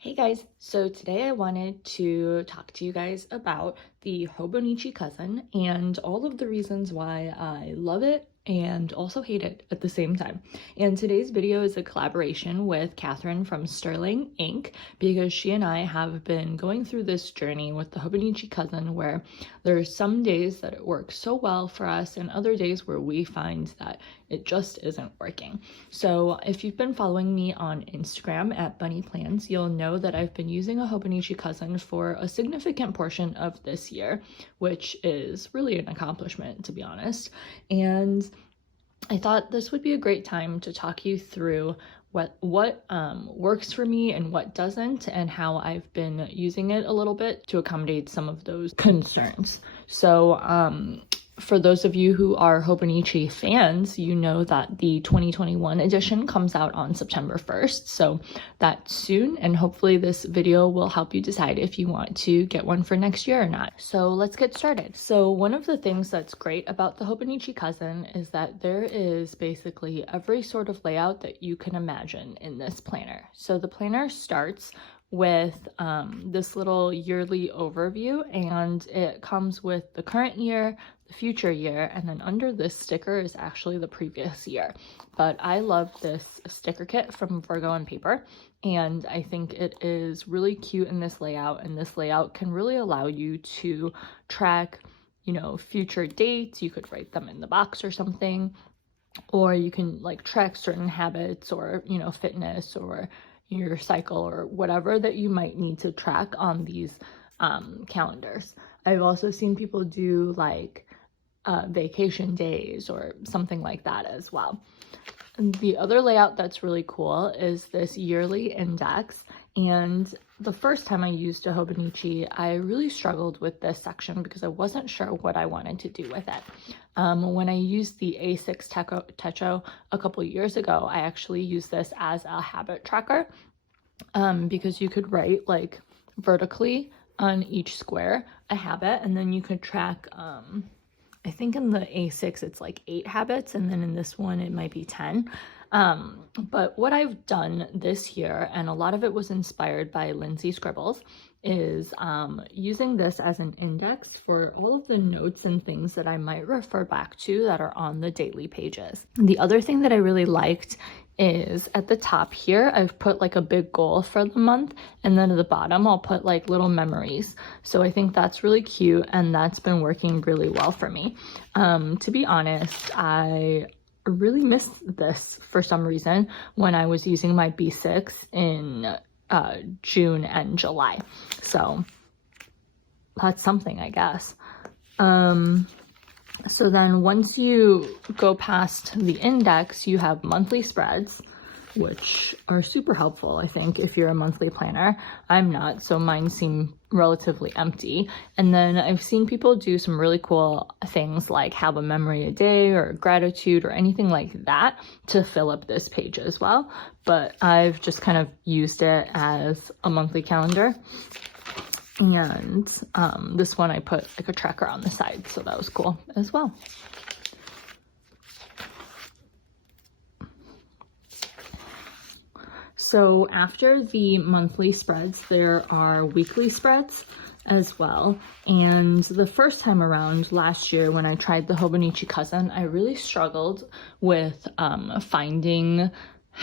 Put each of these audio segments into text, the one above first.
Hey guys, so today I wanted to talk to you guys about the Hobonichi Cousin and all of the reasons why I love it and also hate it at the same time. And today's video is a collaboration with Catherine from SterlingInk because she and I have been going through this journey with the Hobonichi Cousin where there's some days that it works so well for us and other days where we find that it just isn't working. So if you've been following me on Instagram at Bunny Plans, you'll know that I've been using a Hobonichi Cousin for a significant portion of this year, which is really an accomplishment, to be honest. And I thought this would be a great time to talk you through what works for me and what doesn't, and how I've been using it a little bit to accommodate some of those concerns. So for those of you who are Hobonichi fans, you know that the 2021 edition comes out on September 1st, so that's soon, and hopefully this video will help you decide if you want to get one for next year or not. So let's get started. So one of the things that's great about the Hobonichi Cousin is that there is basically every sort of layout that you can imagine in this planner. So the planner starts with this little yearly overview, and it comes with the current year, the future year, and then under this sticker is actually the previous year. But I love this sticker kit from Virgo and Paper, and I think it is really cute in this layout, and this layout can really allow you to track, you know, future dates. You could write them in the box or something, or you can like track certain habits or, you know, fitness or your cycle or whatever that you might need to track on these calendars. I've also seen people do like vacation days or something like that as well. And the other layout that's really cool is this yearly index. And the first time I used a Hobonichi, I really struggled with this section because I wasn't sure what I wanted to do with it. When I used the A6 Techo a couple years ago, I actually used this as a habit tracker because you could write like vertically on each square a habit, and then you could track I think in the A6 it's like 8 habits, and then in this one it might be 10. But what I've done this year, and a lot of it was inspired by Lindsay Scribbles, is using this as an index for all of the notes and things that I might refer back to that are on the daily pages. The other thing that I really liked is at the top here, I've put like a big goal for the month, and then at the bottom I'll put like little memories. So I think that's really cute, and that's been working really well for me. To be honest, I really missed this for some reason when I was using my B6 in June and July. So that's something, I guess. So then once you go past the index, you have monthly spreads, which are super helpful, I think, if you're a monthly planner. I'm not, so mine seem relatively empty. And then I've seen people do some really cool things like have a memory a day or gratitude or anything like that to fill up this page as well. But I've just kind of used it as a monthly calendar. And this one I put like a tracker on the side, so that was cool as well. So after the monthly spreads, there are weekly spreads as well. And the first time around last year when I tried the Hobonichi Cousin, I really struggled with finding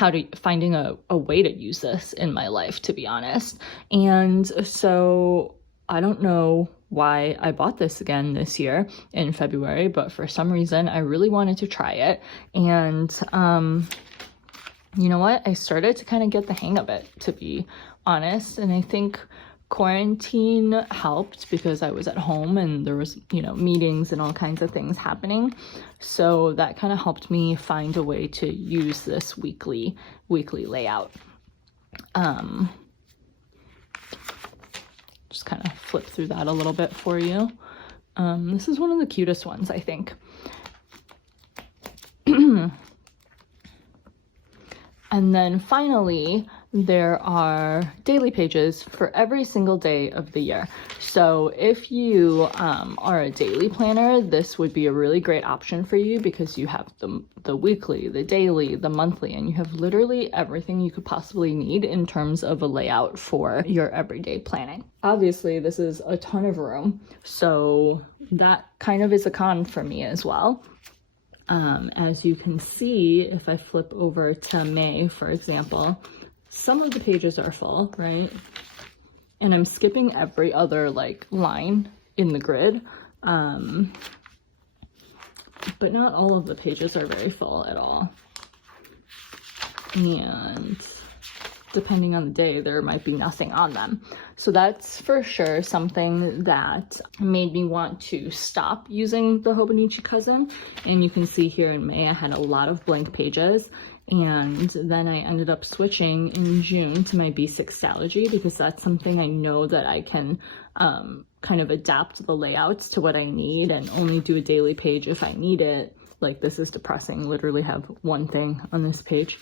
a way to use this in my life, to be honest. And so I don't know why I bought this again this year in February, but for some reason I really wanted to try it. And you know what? I started to kind of get the hang of it, to be honest. And I think quarantine helped because I was at home and there was, you know, meetings and all kinds of things happening. So that kind of helped me find a way to use this weekly layout. Just kind of flip through that a little bit for you. This is one of the cutest ones, I think. And then finally, there are daily pages for every single day of the year. So if you are a daily planner, this would be a really great option for you because you have the weekly, the daily, the monthly, and you have literally everything you could possibly need in terms of a layout for your everyday planning. Obviously, this is a ton of room, so that kind of is a con for me as well. As you can see, if I flip over to May, for example, some of the pages are full, right? And I'm skipping every other like line in the grid. But not all of the pages are very full at all. And depending on the day, there might be nothing on them. So that's for sure something that made me want to stop using the Hobonichi Cousin. And you can see here in May, I had a lot of blank pages. And then I ended up switching in June to my B6 Stalogy because that's something I know that I can kind of adapt the layouts to what I need and only do a daily page if I need it. Like, this is depressing, literally have one thing on this page.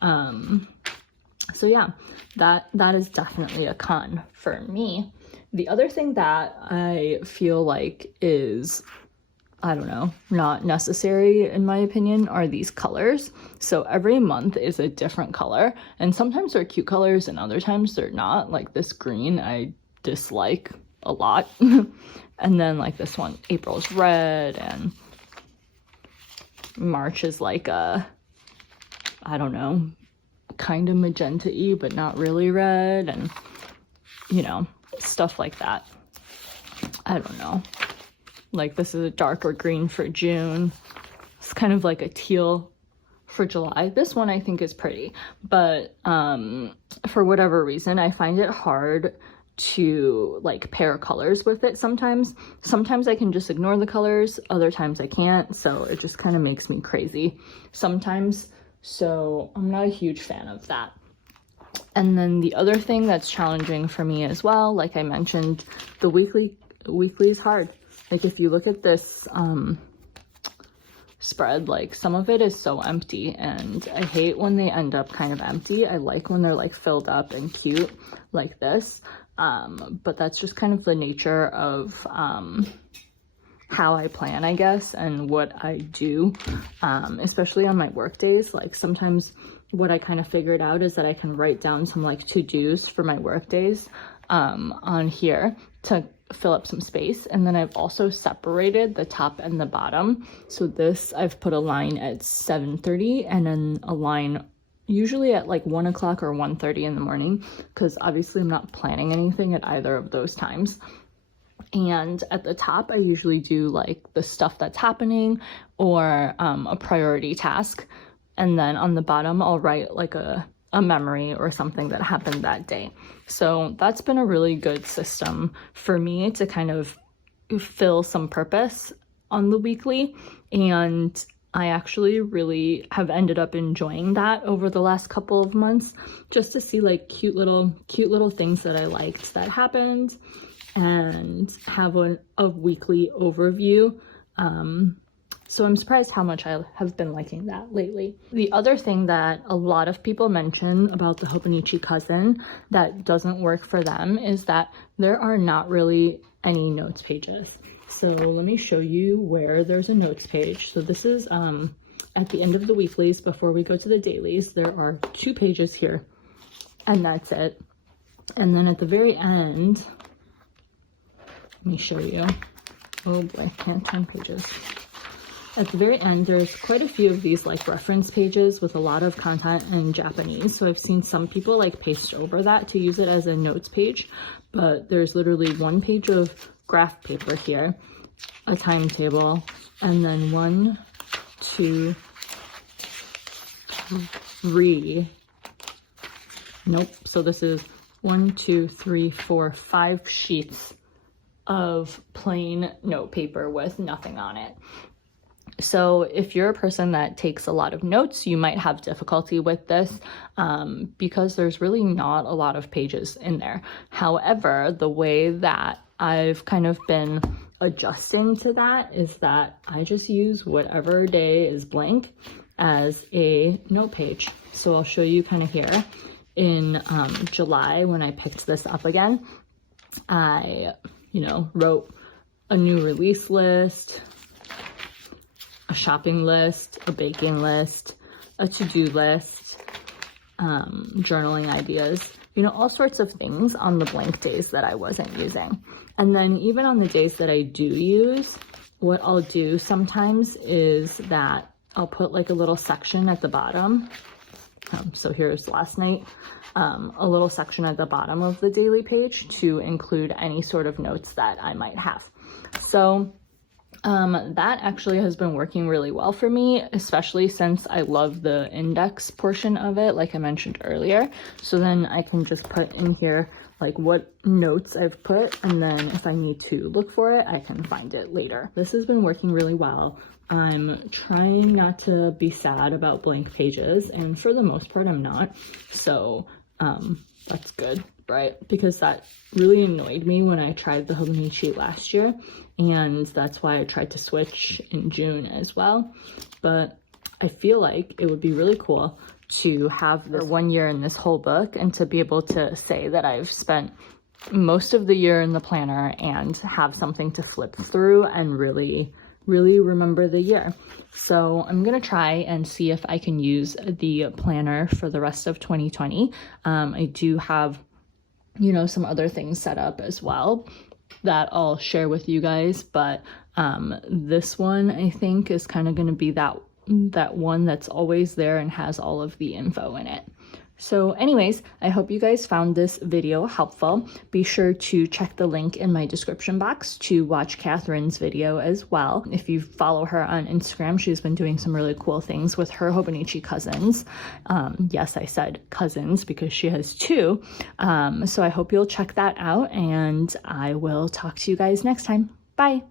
So yeah, that is definitely a con for me. The other thing that I feel like is, I don't know, not necessary in my opinion, are these colors. So every month is a different color, and sometimes they're cute colors and other times they're not. Like this green I dislike a lot. And then like this one, April's red, and March is like a, I don't know, kind of magenta-y but not really red, and you know, stuff like that. I don't know. Like this is a darker green for June. It's kind of like a teal for July. This one I think is pretty, but for whatever reason, I find it hard to like pair colors with it sometimes. Sometimes I can just ignore the colors, other times I can't, so it just kind of makes me crazy sometimes. So I'm not a huge fan of that. And then the other thing that's challenging for me as well, like I mentioned, the weekly is hard. Like if you look at this spread, like some of it is so empty, and I hate when they end up kind of empty. I like when they're like filled up and cute like this. But that's just kind of the nature of how I plan, I guess, and what I do, especially on my work days. Like sometimes what I kind of figured out is that I can write down some like to-dos for my work days on here to fill up some space. And then I've also separated the top and the bottom. So this, I've put a line at 7:30 and then a line usually at like 1 o'clock or 1:30 in the morning, because obviously I'm not planning anything at either of those times. And at the top, I usually do like the stuff that's happening or a priority task. And then on the bottom, I'll write like a memory or something that happened that day. So that's been a really good system for me to kind of fill some purpose on the weekly. And I actually really have ended up enjoying that over the last couple of months, just to see like cute little things that I liked that happened, and have a weekly overview. So I'm surprised how much I have been liking that lately. The other thing that a lot of people mention about the Hobonichi Cousin that doesn't work for them is that there are not really any notes pages. So let me show you where there's a notes page. So this is at the end of the weeklies before we go to the dailies. There are 2 pages here, and that's it. And then at the very end, let me show you. Oh boy, can't turn pages. At the very end, there's quite a few of these like reference pages with a lot of content in Japanese. So I've seen some people like paste over that to use it as a notes page, but there's literally 1 page of graph paper here, a timetable, and then 1, 2, 3. Nope. So this is 1, 2, 3, 4, 5 sheets of plain note paper with nothing on it. So if you're a person that takes a lot of notes, you might have difficulty with this because there's really not a lot of pages in there. However, the way that I've kind of been adjusting to that is that I just use whatever day is blank as a note page. So I'll show you kind of here. in July when I picked this up again, I, wrote a new release list, a shopping list, a baking list, a to-do list, journaling ideas, all sorts of things on the blank days that I wasn't using. And then even on the days that I do use, what I'll do sometimes is that I'll put like a little section at the bottom. So here's last night, a little section at the bottom of the daily page to include any sort of notes that I might have. So that actually has been working really well for me, especially since I love the index portion of it, like I mentioned earlier. So then I can just put in here like what notes I've put, and then if I need to look for it, I can find it later. This has been working really well. I'm trying not to be sad about blank pages, and for the most part I'm not. So that's good, right? Because that really annoyed me when I tried the Hobonichi last year, and that's why I tried to switch in June as well. But I feel like it would be really cool to have this 1 year in this whole book, and to be able to say that I've spent most of the year in the planner and have something to flip through and really remember the year. So I'm gonna try and see if I can use the planner for the rest of 2020. I do have, some other things set up as well that I'll share with you guys, but this one I think is kind of gonna be that one that's always there and has all of the info in it. So anyways, I hope you guys found this video helpful. Be sure to check the link in my description box to watch Catherine's video as well. If you follow her on Instagram, she's been doing some really cool things with her Hobonichi cousins. Yes, I said cousins because she has two. So I hope you'll check that out, and I will talk to you guys next time. Bye.